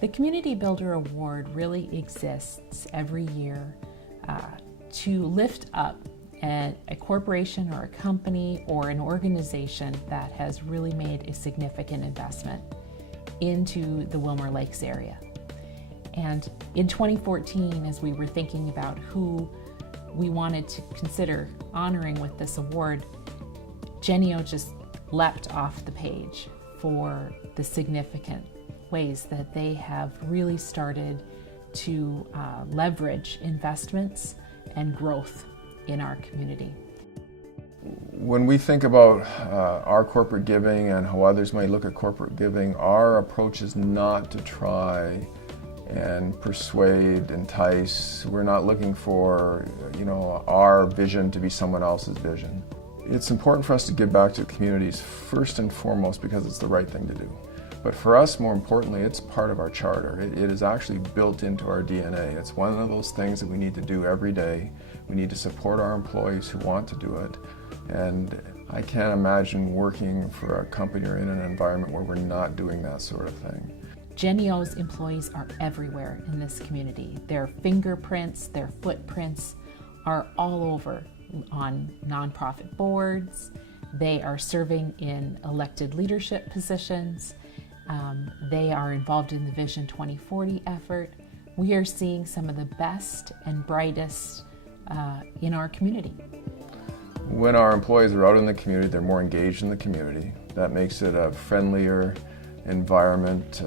The Community Builder Award really exists every year to lift up a corporation or a company or an organization that has really made a significant investment into the Willmar Lakes area. And in 2014, as we were thinking about who we wanted to consider honoring with this award, JennieO just leapt off the page for the significant ways that they have really started to leverage investments and growth in our community. When we think about our corporate giving and how others might look at corporate giving, our approach is not to try and persuade, entice. We're not looking for, our vision to be someone else's vision. It's important for us to give back to communities first and foremost because it's the right thing to do. But for us, more importantly, it's part of our charter. It is actually built into our DNA. It's one of those things that we need to do every day. We need to support our employees who want to do it. And I can't imagine working for a company or in an environment where we're not doing that sort of thing. JennieO's employees are everywhere in this community. Their fingerprints, their footprints are all over on nonprofit boards. They are serving in elected leadership positions. They are involved in the Vision 2040 effort. We are seeing some of the best and brightest in our community. When our employees are out in the community, they're more engaged in the community. That makes it a friendlier environment.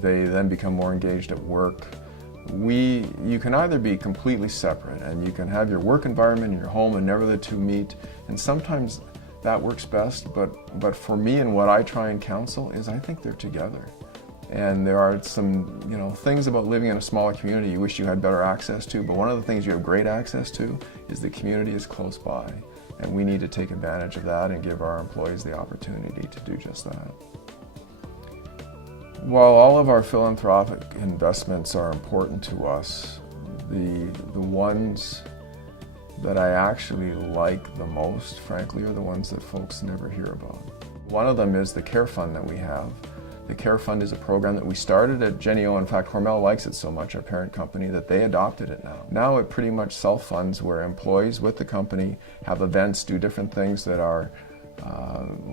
They then become more engaged at work. You can either be completely separate and you can have your work environment and your home and never the two meet, and sometimes that works best, but for me and what I try and counsel is I think they're together. And there are some things about living in a smaller community you wish you had better access to, but one of the things you have great access to is the community is close by, and we need to take advantage of that and give our employees the opportunity to do just that. While all of our philanthropic investments are important to us, the ones that I actually like the most, frankly, are the ones that folks never hear about. One of them is the Care Fund that we have. The Care Fund is a program that we started at JennieO. In fact, Hormel likes it so much, our parent company, that they adopted it now. Now it pretty much self-funds where employees with the company have events, do different things that are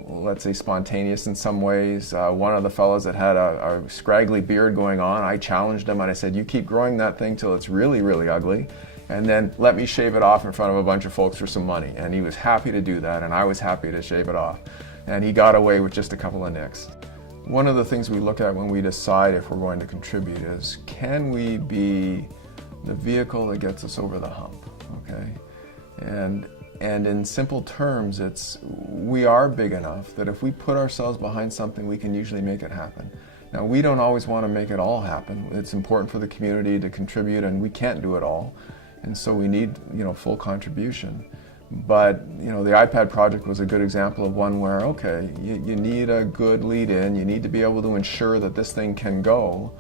let's say spontaneous in some ways. One of the fellows that had a scraggly beard going on, I challenged him and I said, you keep growing that thing till it's really, really ugly, and then let me shave it off in front of a bunch of folks for some money. And he was happy to do that, and I was happy to shave it off. And he got away with just a couple of nicks. One of the things we look at when we decide if we're going to contribute is, can we be the vehicle that gets us over the hump, okay? And in simple terms, we are big enough that if we put ourselves behind something, we can usually make it happen. Now, we don't always want to make it all happen. It's important for the community to contribute, and we can't do it all. And so we need, full contribution. But, the iPad project was a good example of one where, okay, you need a good lead in, you need to be able to ensure that this thing can go,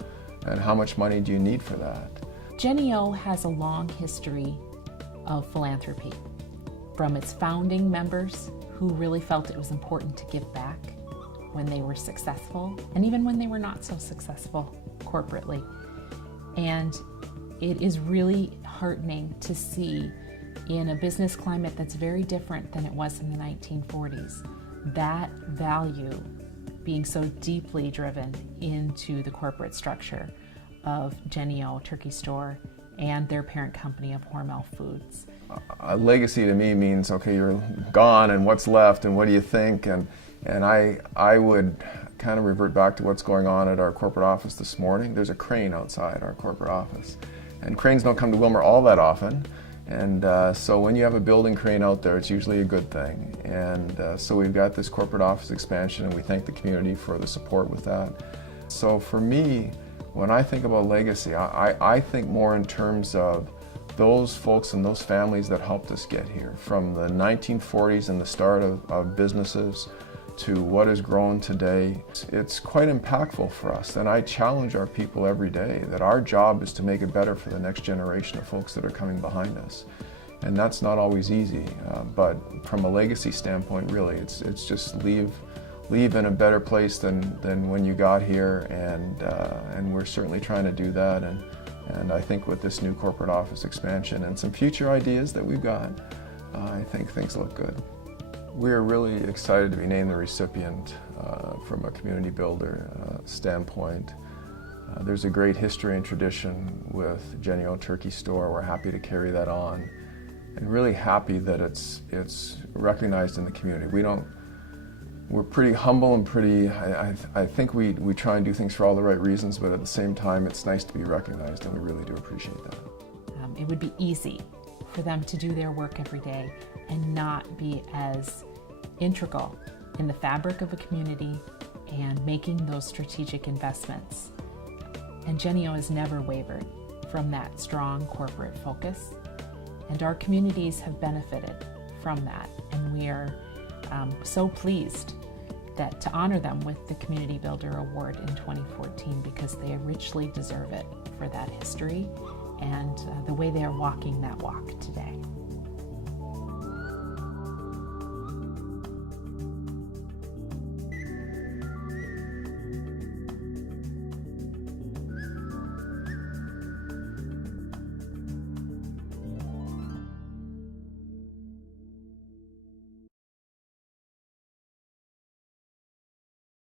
and how much money do you need for that? JennieO has a long history of philanthropy, from its founding members who really felt it was important to give back when they were successful, and even when they were not so successful corporately. And it is really heartening to see, in a business climate that's very different than it was in the 1940s, that value being so deeply driven into the corporate structure of JennieO Turkey Store and their parent company of Hormel Foods. A legacy to me means, okay, you're gone and what's left and what do you think? And I would kind of revert back to what's going on at our corporate office this morning. There's a crane outside our corporate office. And cranes don't come to Willmar all that often. And so when you have a building crane out there, it's usually a good thing. And so we've got this corporate office expansion, and we thank the community for the support with that. So for me, when I think about legacy, I think more in terms of those folks and those families that helped us get here, from the 1940s and the start of businesses to what has grown today. It's quite impactful for us, and I challenge our people every day that our job is to make it better for the next generation of folks that are coming behind us. And that's not always easy, but from a legacy standpoint, really, it's just leave leave in a better place than when you got here, and we're certainly trying to do that. And I think with this new corporate office expansion and some future ideas that we've got, I think things look good. We're really excited to be named the recipient from a community builder standpoint. There's a great history and tradition with Jennie-O Turkey Store. We're happy to carry that on, and really happy that it's recognized in the community. We're pretty humble and pretty, I think we try and do things for all the right reasons, but at the same time it's nice to be recognized, and we really do appreciate that. It would be easy for them to do their work every day and not be as integral in the fabric of a community and making those strategic investments. And JennieO has never wavered from that strong corporate focus, and our communities have benefited from that, and we are so pleased to honor them with the Community Builder Award in 2014, because they richly deserve it for that history and the way they are walking that walk today.